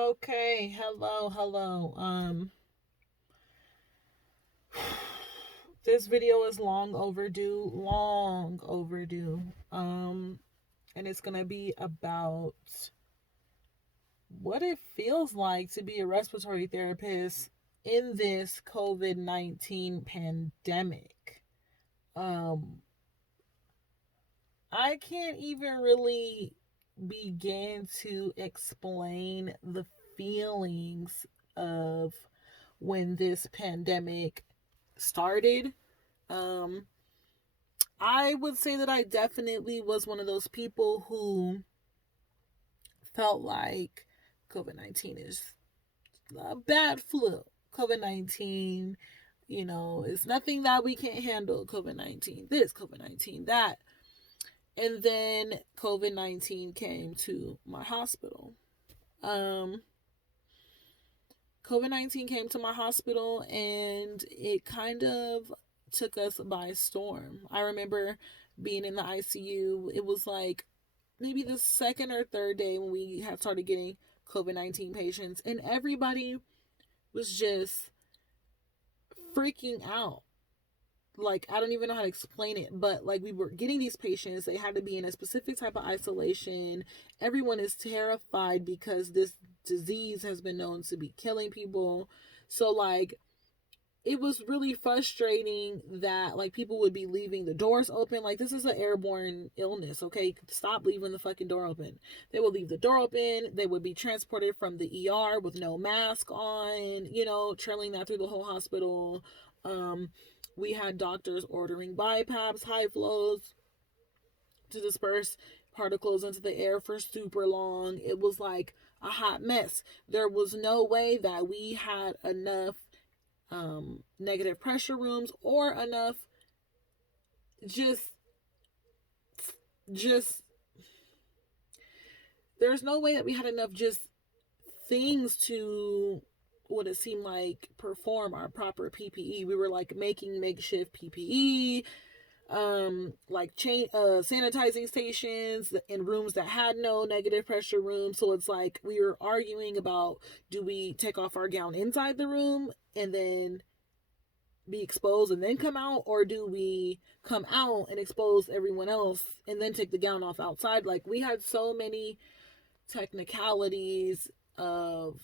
Okay, hello. This video is long overdue. And it's gonna be about what it feels like to be a respiratory therapist in this COVID-19 pandemic. Um, I can't even really begin to explain the feelings of when this pandemic started. Um, I would say that I definitely was one of those people who felt like COVID 19 is a bad flu. COVID 19, it's nothing that we can't handle. COVID 19, this, COVID 19, that. And then COVID 19 came to my hospital. Um, COVID 19 came to my hospital and it kind of took us by storm. I remember being in the ICU. It was like maybe the second or third day when we had started getting COVID 19 patients, and everybody was just freaking out. Like, I don't even know how to explain it, but like, we were getting these patients, they had to be in a specific type of isolation. Everyone is terrified because this disease has been known to be killing people. So like, it was really frustrating that like people would be leaving the doors open. Like, this is an airborne illness, okay? Stop leaving the fucking door open. They would leave the door open. They would be transported from the ER with no mask on, trailing that through the whole hospital. We had doctors ordering BiPAPs, high flows, to disperse particles into the air for super long. It was like a hot mess. There was no way that we had enough negative pressure rooms or enough just just there's no way that we had enough just things to what it seemed like perform our proper PPE. We were like making makeshift PPE, like sanitizing stations in rooms that had no negative pressure rooms. So it's like we were arguing about, do we take off our gown inside the room and then be exposed and then come out, or do we come out and expose everyone else and then take the gown off outside? Like, we had so many technicalities of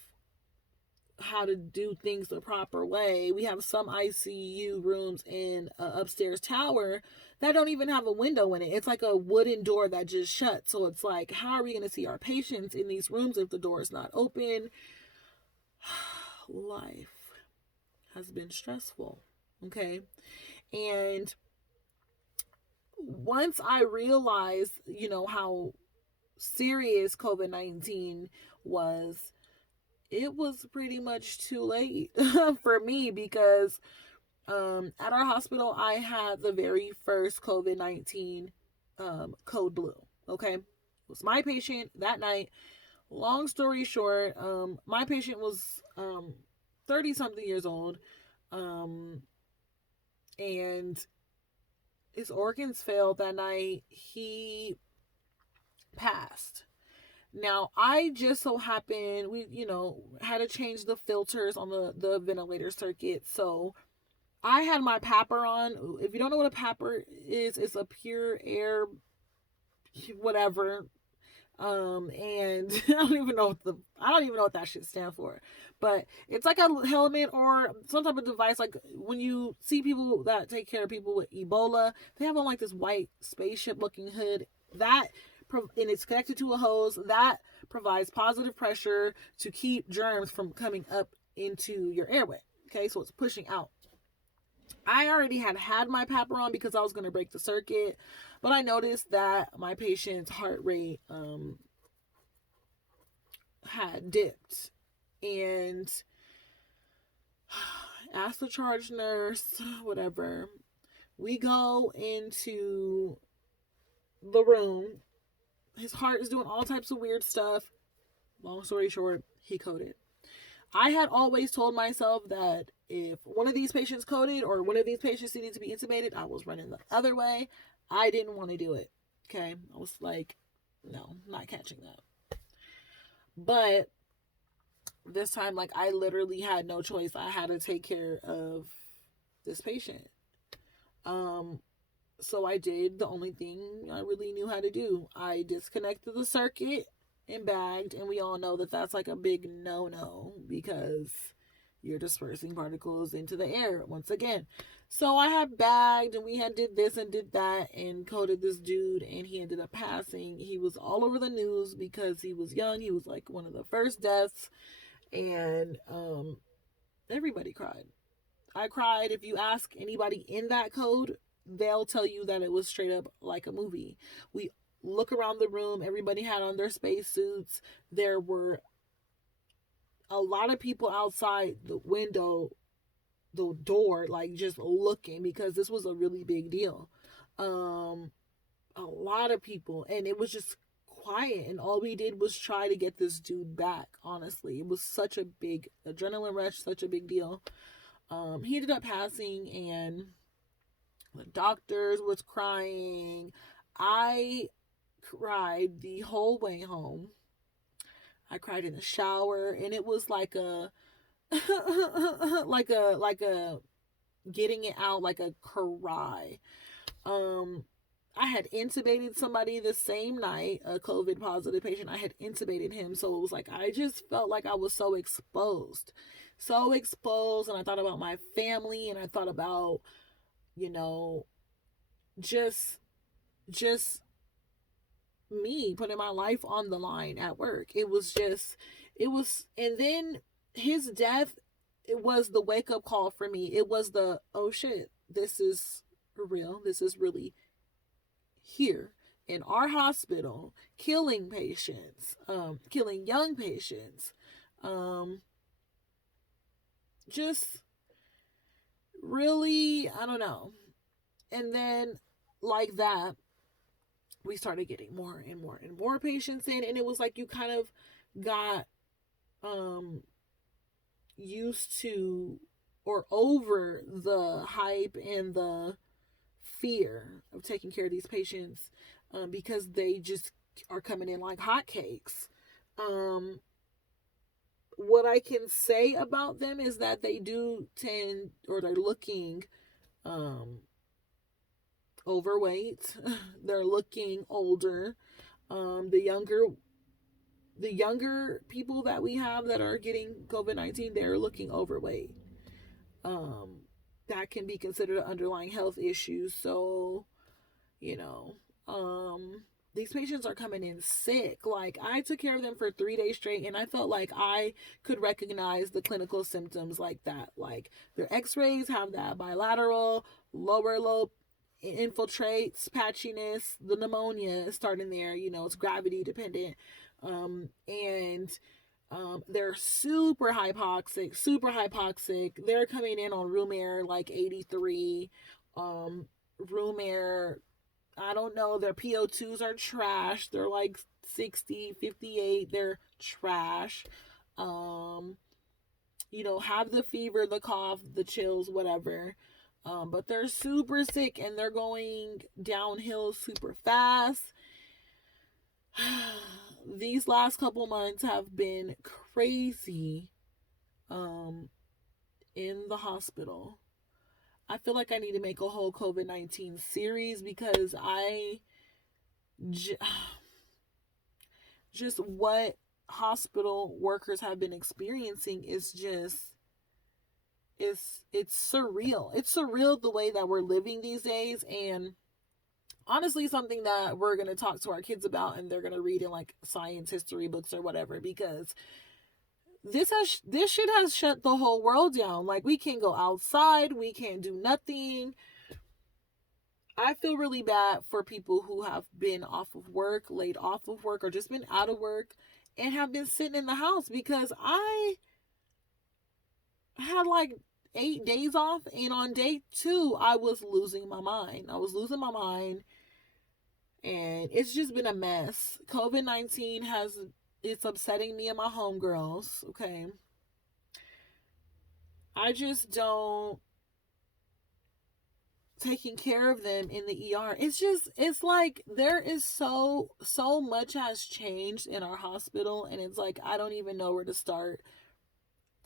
how to do things the proper way. We have some ICU rooms in upstairs tower that don't even have a window in it. It's like a wooden door that just shuts. So it's like, how are we going to see our patients in these rooms if the door is not open? Life has been stressful. Okay. And once I realized, how serious COVID 19 was, it was pretty much too late for me because at our hospital, I had the very first COVID 19 code blue. Okay. It was my patient that night. Long story short, my patient was 30 something years old. And his organs failed that night. He passed. Now, I just so happened, we, had to change the filters on the ventilator circuit. So I had my PAPR on. If you don't know what a PAPR is, it's a pure air, whatever. And I don't even know what that shit stand for, but it's like a helmet or some type of device. Like when you see people that take care of people with Ebola, they have on like this white spaceship looking hood that, and it's connected to a hose that provides positive pressure to keep germs from coming up into your airway. Okay, so it's pushing out. I already had my PAPR on because I was going to break the circuit, but I noticed that my patient's heart rate had dipped, and asked the charge nurse, whatever. We go into the room. His heart is doing all types of weird stuff. Long story short, he coded. I had always told myself that if one of these patients coded or one of these patients needed to be intubated, I was running the other way. I didn't want to do it. Okay. I was like, no, I'm not catching that. But This time, like, I literally had no choice. I had to take care of this patient. Um, so I did the only thing I really knew how to do. I disconnected the circuit and bagged, and we all know that that's like a big no because you're dispersing particles into the air once again. So I had bagged, and we had did this and did that and coded this dude, and he ended up passing. He was all over the news because he was young. He was like one of the first deaths, and everybody cried. I cried. If you ask anybody in that code, they'll tell you that it was straight up like a movie. We look around the room, everybody had on their spacesuits. There were a lot of people outside the window, the door, like just looking because this was a really big deal. A lot of people, and it was just quiet, and all we did was try to get this dude back. Honestly, it was such a big adrenaline rush, such a big deal. He ended up passing, and the doctors was crying. I cried the whole way home. I cried in the shower, and it was like a like a getting it out, like a cry. Um I had intubated somebody the same night, a COVID positive patient. I had intubated him, so it was like I just felt like I was so exposed. So exposed, and I thought about my family, and I thought about, you know, just just me putting my life on the line at work. It was, and then his death, it was the wake up call for me. It was the, oh shit, this is real. This is really here in our hospital, killing patients, killing young patients, um, just really, I don't know. And then, like that, we started getting more and more and more patients in, and it was like you kind of got um used to or over the hype and the fear of taking care of these patients, because they just are coming in like hotcakes. um what I can say about them is that they do tend, or they're looking um overweight. They're looking older. The younger people that we have that are getting COVID-19, they're looking overweight. Um, that can be considered an underlying health issue. So, you know, these patients are coming in sick. Like, I took care of them for 3 days straight, and I felt like I could recognize the clinical symptoms like that. Like, their x-rays have that bilateral lower lobe infiltrates, patchiness, the pneumonia is starting there. It's gravity dependent. And they're super hypoxic, super hypoxic. They're coming in on room air like 83. Room air, I don't know, their PO2s are trash. They're like 60, 58. They're trash. Um, have the fever, the cough, the chills, whatever. But they're super sick, and they're going downhill super fast. These last couple months have been crazy in the hospital. I feel like I need to make a whole COVID-19 series because just what hospital workers have been experiencing is just, it's surreal. It's surreal the way that we're living these days, and honestly something that we're going to talk to our kids about, and they're going to read in like science history books or whatever, because this shit has shut the whole world down. Like, we can't go outside, we can't do nothing. I feel really bad for people who have been off of work, laid off of work, or just been out of work and have been sitting in the house, because I had like 8 days off, and on day 2 I was losing my mind. And it's just been a mess. COVID-19 it's upsetting me and my homegirls. Okay, I just don't, taking care of them in the ER. It's like there is so much has changed in our hospital, and it's like I don't even know where to start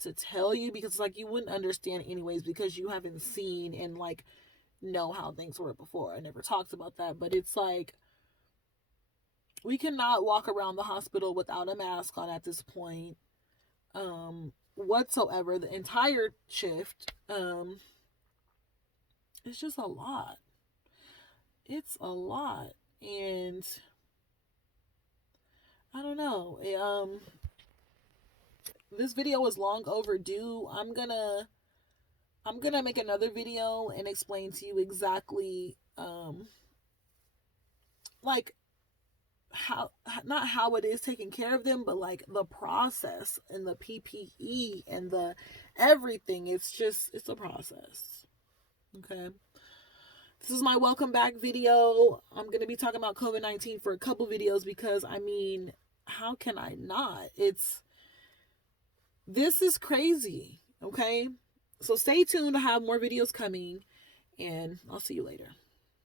to tell you, because like you wouldn't understand anyways, because you haven't seen and like know how things were before. I never talked about that, but it's like we cannot walk around the hospital without a mask on at this point, whatsoever, the entire shift. It's just a lot. It's a lot. And I don't know. This video is long overdue. I'm gonna make another video and explain to you exactly like how, not how it is taking care of them, but like the process and the PPE and the everything. It's a process. Okay. This is my welcome back video. I'm going to be talking about COVID-19 for a couple videos because I mean, how can I not? This is crazy. Okay. So stay tuned. I have more videos coming and I'll see you later.